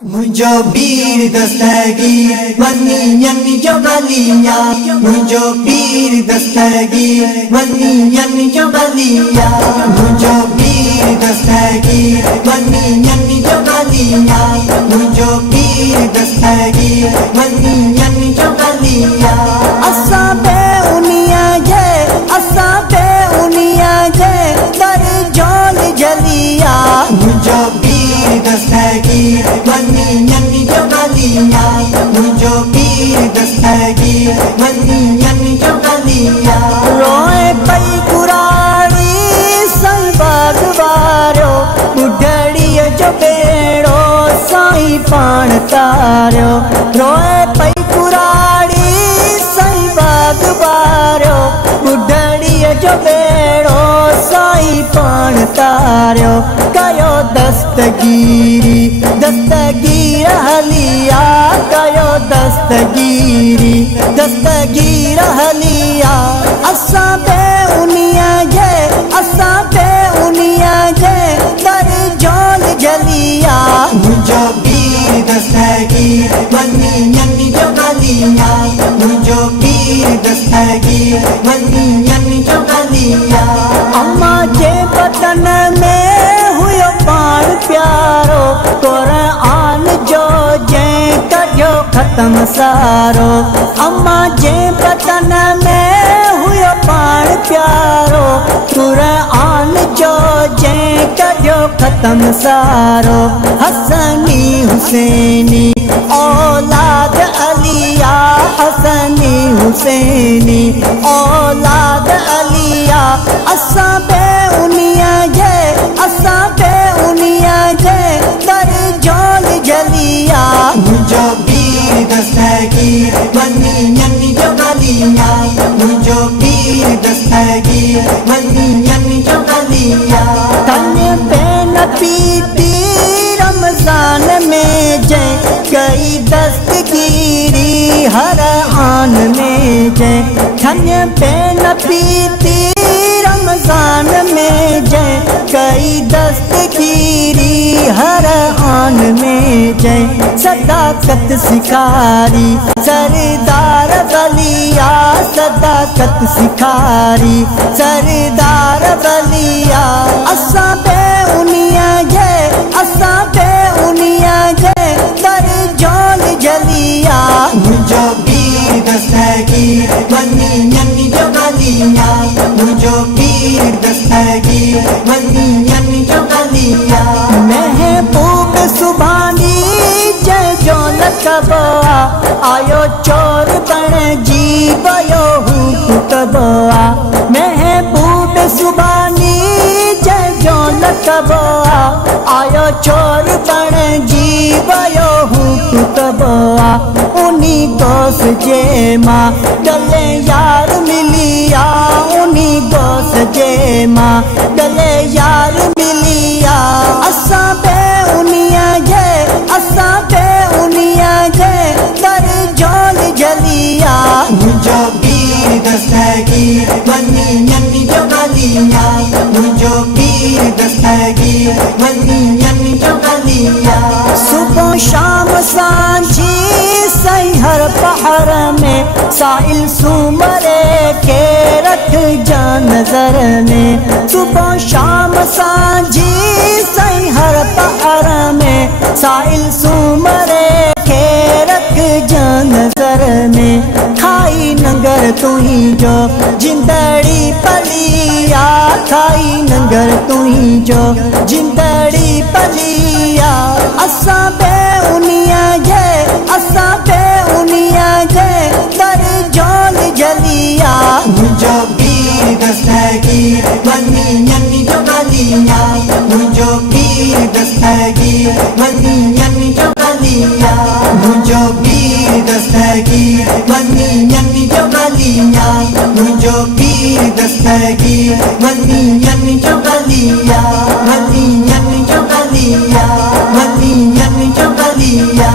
मुझो पीर दस्तगीर वनियन जो गलिया, मुझो पीर दस्तगीर वनियन जो गलिया, मुझो पीर दस्तगीर वनियन जो गलिया, मुझो पीर दस्तगीर वनियन जो गलिया। असा पे उनिया जे, असा पे उनिया जे कर जोल जलिया, मुझो पीर दस्तगीर वनियन जो गलिया, मुझो पीर दस्तगीर वनियन जो गलिया। रोए पई कुराड़ी संग बागवारो, बुढ़ड़ीअ जो बेड़ो साईं पाण तारियो। रोए पई कुराड़ी संग बागवारो, बुढ़ड़ीअ जो बेड़ो साईं पाण तारियो। कयो दस्तगीरी दस्तगीर हलिया, कयो दस्तगीरी दस्तगीर हलिया। असा पे उनिया जे, असा पे उनिया जे कर जोल जलिया, मुझो पीर दस्तगीर वनियन जो गलिया, मुझो पीर दस्तगीर वनियन जो गलिया। अम्मा जे बतन में हुयो पाण प्यारो, कुरान जो जै कढियो ख़त्म सारो। अम्मा जे बतन में हुयो पाण प्यारो, कुरान जो जै कढियो ख़त्म सारो। हसनी हुसैनी औलाद अलिया, हसनी हुसैनी औलाद अलिया। असा पे उनिया जे, असा पे उनिया जे कर जोल जलिया, मुझो पीर दस्तगीर वनियन जो गलिया, मुझो पीर दस्तगीर वनियन जो गलिया। तन पे न पीती रमजान में जै कई दस्तगीरी हर आन में जै। तन पे न पीती रमजान में जै कई दस्तगीरी हर आन में जै। सदाकत सिखारी सरदार बलिया, सदाकत सिखारी सरदार बलिया। असा पे उनिया जे, असा पे उनिया जे कर जोल जलिया, मुझो पीर दस्तगीर वनियन जो गलिया, मुझो पीर दस्तगीर वनियन जो गलिया। महबूब सुभानी जय जो लकबा, आयो चोर बण जी वयो हूँ कबा। महबूब सुभानी जय जो लकबा, आयो चोर बण जी वयो हूँ कबा। उनी दोस जे माँ गले यार मिलिया, उनी दोस जे माँ गले यार मिलिया। असा पे उनिया जे, असा पे उनिया जे कर जोल जलिया, मुझो पीर दस्तगीर वनियन जो गलिया, मुझो पीर दस्तगीर वनियन जो गलिया। सुबह शाम सांझी सही हर पहर में साइल सुमरे के रख जा नजर में। सुबह शाम सांझी सही हर पहर में साइल सुमरे के रख जा नजर में। खाई नंगर तुही जो जिंदड़ी पलिया, खाई नंगर तुही जो जिंदड़ी पलिया। असा पे उनिया जे, असा पे उनिया जे कर जोल जलिया, मुझो पीर दस्तगीर वनियन जो गलिया, मुझो पीर दस्तगीर वनियन जो गलिया, मुझो पीर दस्तगीर वनियन जो गलिया, मुझो पीर दस्तगीर वनियन जो गलिया, वनियन जो गलिया, वनियन जो गलिया।